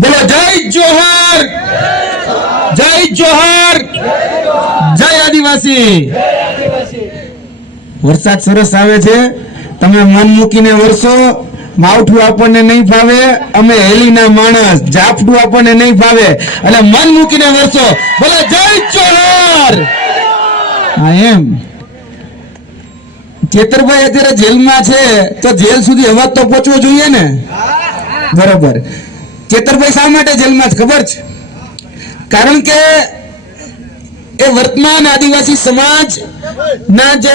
બોલો જય જોહર, જય જોહર, જય આદિવાસી. વરસાદ સરસ આવે છે, તમે મન મૂકીને વરસો. માવઠું આપણને નહીં ફાવે, અમે હેલીના માણસ, ઝાપટું આપણને નહીં ફાવે, એટલે મન મૂકીને વરસો. બોલો જય જોહર. હા એમ ચેતરભાઈ અત્યારે જેલમાં છે, તો જેલ સુધી અવાજ તો પહોંચવો જોઈએ ને. બરોબર. ચેતરભાઈ શા માટે જેલમાં છે ખબર છે? કારણ કે એ વર્તમાન આદિવાસી સમાજ ના જે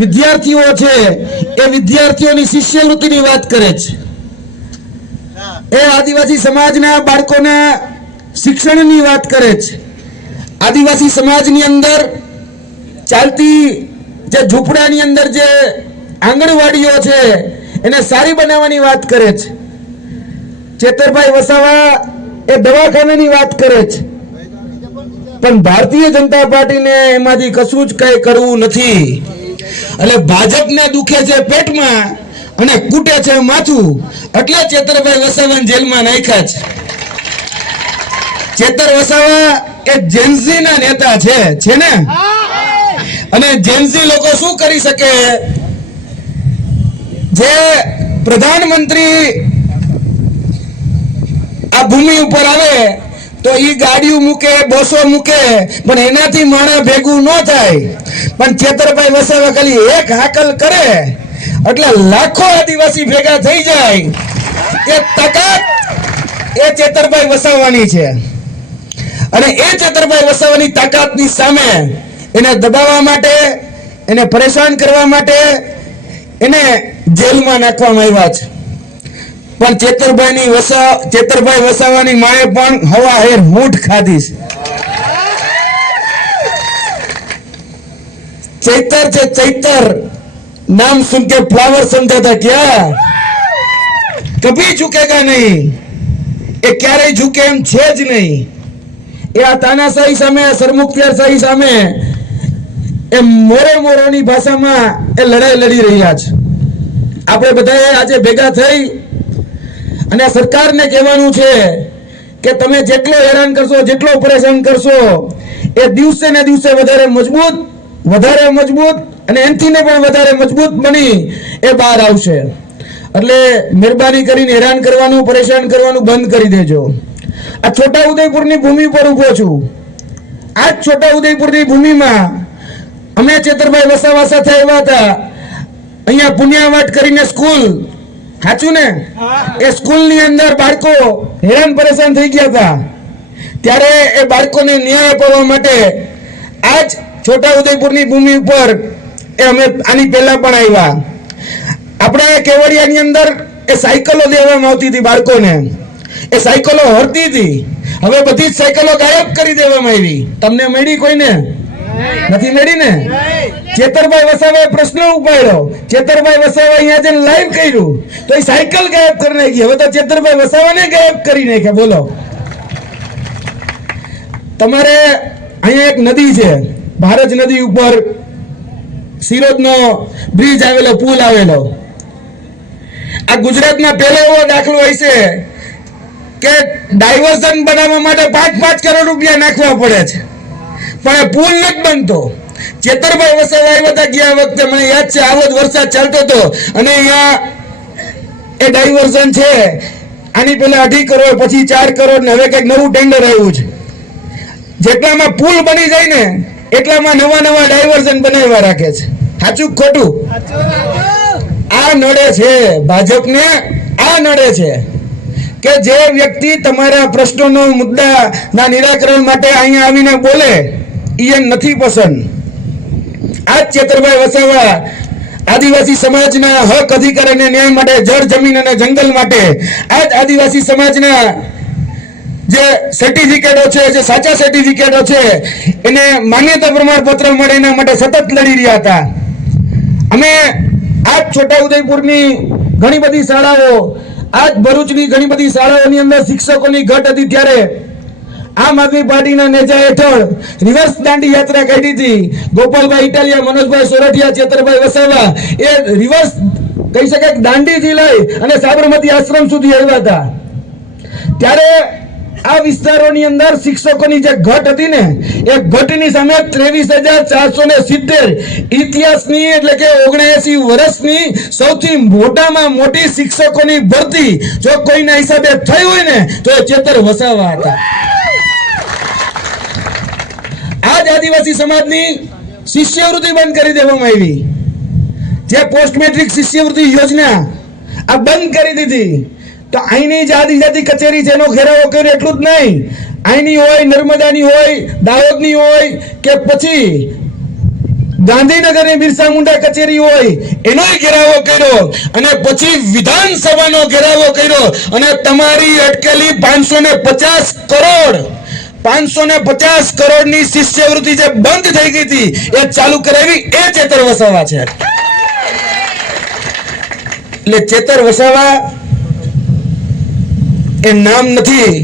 વિદ્યાર્થીઓ છે એ વિદ્યાર્થીઓની શિષ્યવૃત્તિની વાત કરે છે. એ આદિવાસી સમાજના બાળકોના શિક્ષણની વાત કરે છે. આદિવાસી સમાજની અંદર ચાલતી જે ઝૂંપડાની અંદર જે આંગણવાડીઓ છે એને સારી બનાવવાની વાત કરે છે. ચેતરભાઈ વસાવા એ દવાખાનાની વાત કરે છે. પણ ભારતીય જનતા પાર્ટીને એમાંથી કશું જ કઈ કરવું નથી. એટલે ભાજપને દુખે છે પેટમાં અને કૂટે છે માથું, એટલે ચેતરભાઈ વસાવાને જેલમાં નાખ્યા છે. ચેતર વસાવા એ જેન્ઝી ના નેતા છે ને. અને જેન્ઝી લોકો શું કરી શકે? જે પ્રધાનમંત્રી આ ભૂમિ ઉપર આવે તો ઈ ગાડીઓ મૂકે, બસો મૂકે, પણ એનાથી માણસ ભેગું ન થાય. પણ ચેતરભાઈ વસાવા ખાલી એક હાકલ કરે એટલે લાખો આદિવાસી ભેગા થઈ જાય. એ તાકાત એ ચેતરભાઈ વસાવાની છે. અને એ ચેતરભાઈ વસાવાની તાકાતની સામે એને દબાવવા માટે, એને પરેશાન કરવા માટે એને જેલમાં નાખવામાં આવ્યા છે. પણ ચેતરભાઈ વસાવાની માએ પણ હવા હેર મૂઠ ખાધી છે. ચૈતર છે ચૈતર, नाम सुन के फ्लावर समझा था क्या? कभी झुकेगा नहीं. એ ક્યારેય ઝુકે એમ છે જ નહીં. એ આ તાનાશાહી સામે, સરમુખત્યારશાહી સામે એ મોરોની ભાષામાં એ લડાઈ લડી રહ્યા છે. આપણે બધાએ આજે ભેગા થઈ અને સરકારને કહેવાનું છે કે તમે જેટલો હેરાન કરશો, જેટલો પરેશાન કરશો, એ દિવસે ને દિવસે વધારે મજબૂત અને એનથી ને પણ વધારે મજબૂત બની એ બહાર આવશે. એટલે મહેરબાની કરીને હેરાન કરવાનું, પરેશાન કરવાનું બંધ કરી દેજો. આ છોટાઉદેપુરની ભૂમિ પર ઉભો છું. આ છોટાઉદેપુરની ભૂમિમાં અમે ચેતરભાઈ વસાવા સાથે આવ્યા હતા. અહીંયા પુણ્યાવાટ કરીને સ્કૂલ, સાચું ને? એ સ્કૂલની અંદર બાળકો હેરાન પરેશાન થઈ ગયા હતા. ત્યારે એ બાળકોને ન્યાય અપાવવા માટે આજ છોટાઉદેપુરની ભૂમિ ઉપર એ અમે આની પહેલા પણ આવ્યા. આપણે કેવડિયાની અંદર એ સાયકલો દેવામાં આવતી હતી બાળકોને. એ સાયકલો હરતી હતી. હવે બધી જ સાયકલો ગાયબ કરી દેવામાં આવી. તમને મળી કોઈને? નથી મળી ને. ચેતરભાઈ વસાવાએ પ્રશ્ન ઉપાડ્યો. ચેતરભાઈ વસાવા અહીંયા જઈને લાઈવ કર્યું તો એ સાયકલ ગાયબ કરી નાખી. હવે તો ચેતરભાઈ વસાવાને ગાયબ કરી નાખ્યા. બોલો. તમારે અહીંયા એક નદી છે, ભારત નદી ઉપર સિરોજનો બ્રિજ આવેલો, પુલ આવેલો. આ ગુજરાતના પહેલો એવો દાખલો હશે કે ડાયવર્ઝન બનાવવા માટે 5-5 કરોડ રૂપિયા નાખવા પડે છે, પણ એ પુલ નથી બનતો. ચેતરભાઈ વસાવા આવ્યા હતા ગયા વખતે, મને યાદ છે, આવો જ વરસાદ ચાલતો હતો અને અહીંયા એ ડાયવર્ઝન છે. આની પહેલા 2.5 કરોડ, પછી 4 કરોડ ને હવે કંઈક નવું ટેન્ડર આવ્યું છે. જેટલામાં પુલ બની જાય ને એટલામાં નવા ડાયવર્ઝન બનાવવા રાખે છે. સાચું ખોટું? આ નડે છે ભાજપને. આ નડે છે કે જે વ્યક્તિ તમારા પ્રશ્નોનો, મુદ્દાના નિરાકરણ માટે અહીંયા આવીને બોલે એ નથી પસંદ. આ ચેતરભાઈ વસાવા આદિવાસી સમાજના હક, અધિકાર અને ન્યાય માટે, જળ, જમીન અને જંગલ માટે, આ જ આદિવાસી સમાજના જે સર્ટિફિકેટો છે, જે સાચા સર્ટિફિકેટો છે, એને માન્યતા પ્રમાણપત્ર મળે એના માટે સતત લડી રહ્યા હતા. અમે આજ છોટાઉદેપુરની ઘણી બધી શાળાઓ, આજ ભરૂચની ઘણી બધી શાળાઓની અંદર શિક્ષકોની ઘટ હતી. ત્યારે આમ આદમી પાર્ટીના નેજા હેઠળ રિવર્સ દાંડી યાત્રા કાઢી હતી. ગોપાલભાઈ ઇટાલિયા, મનોજભાઈ સોરઠિયા, ચેતરભાઈ વસાવા એ રિવર્સ કહી શકાય દાંડીથી લઈ અને સાબરમતી આશ્રમ સુધી આવ્યા હતા. ત્યારે આ વિસ્તારોની અંદર શિક્ષકોની જે ઘટ હતી ને એ ઘટની સામે 23,470 ઇતિહાસની એટલે કે 79 વર્ષની સૌથી મોટામાં મોટી શિક્ષકોની ભરતી જો કોઈના હિસાબે થઈ હોય ને તો એ ચેતર વસાવા હતા. આજ આદિવાસી સમાજની શિષ્યવૃત્તિ બંધ કરી દેવામાં આવી. જે પોસ્ટ મેટ્રિક શિષ્યવૃત્તિ યોજના આ બંધ કરી દીધી. તો અહીંની જે આદિજાતિ કચેરી છે એનો ઘેરાવો કર્યો એટલું જ નહીં, અહીંની હોય, નર્મદાની હોય, દાહોદની હોય કે પછી ગાંધીનગરની બિરસા મુંડા કચેરી હોય એનો ઘેરાવો કર્યો અને પછી વિધાનસભાનો ઘેરાવો કર્યો અને તમારી અટકેલી 550 કરોડની શિષ્યવૃત્તિ જે બંધ થઈ ગઈ હતી એ ચાલુ કરાવી એ ચેતર વસાવા છે. એટલે ચેતર વસાવા એ નામ નથી,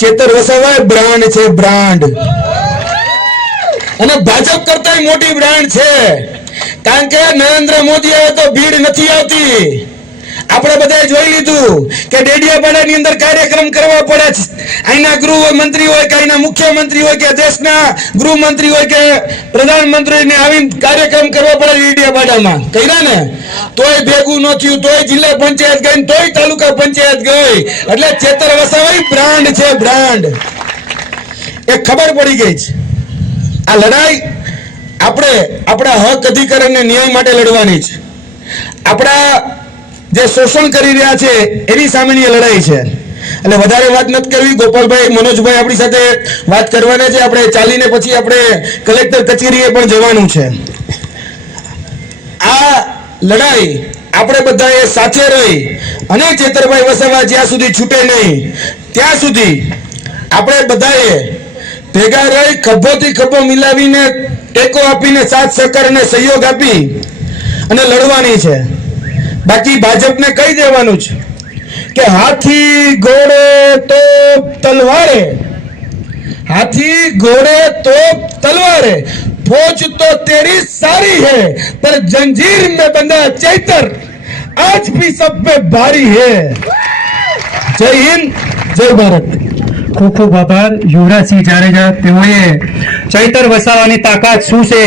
ચેતર વસાવા બ્રાન્ડ છે, બ્રાન્ડ. અને ભાજપ કરતા મોટી બ્રાન્ડ છે, કારણ કે નરેન્દ્ર મોદી આવે તો ભીડ નથી આવતી. આપણે બધાએ જોઈ લીધું કે ડેડિયાપાડાની અંદર કાર્યક્રમ કરવા પડે છે. અહીંના ગૃહમંત્રી હોય કે અહીંના મુખ્યમંત્રી હોય કે દેશના ગૃહમંત્રી હોય કે પ્રધાનમંત્રીને આવીને કાર્યક્રમ કરવા પડે ડેડિયાપાડામાં. કર્યા ને તોય ભેગું ન થયું, તોય જિલ્લા પંચાયત ગઈ, તોય તાલુકા પંચાયત ગઈ. એટલે ચેતર વસાવા બ્રાન્ડ છે, બ્રાન્ડ. એ ખબર પડી ગઈ છે. આ લડાઈ આપણે આપણા હક અધિકાર અને ન્યાય માટે લડવાની છે. આપણા જે શોષણ કરી રહ્યા છે એની સામેની લડાઈ છે. એટલે વધારે વાત નથી કરવી. ગોપાલભાઈ, મનોજભાઈ આપણી સાથે વાત કરવાના છે. આપણે ચાલીને પછી આપણે કલેક્ટર કચેરીએ પણ જવાનું છે. આ લડાઈ આપણે બધાએ સાથે રહી અને ચેતરભાઈ વસાવા જ્યાં સુધી છૂટે નહીં ત્યાં સુધી આપણે બધાએ ભેગા રહી ખભોથી ખભો મિલાવીને ટેકો આપીને સાથ સહકાર અને સહયોગ આપી અને લડવાની છે. બાકી ભાજપને કહી દેવાનું છે કે હાથી ઘોડે તોપ તલવારે, हाथी घोड़े तोप तलवारें, फौज तो तेरी सारी है पर जंजीर में बंधा चैतर आज भी सब पे भारी है. जय हिंद, जय भारत. ખૂબ ખૂબ આભાર યુવરાજસિંહ જાડેજા. તેઓએ ચૈતર વસાવાની તાકાત શું છે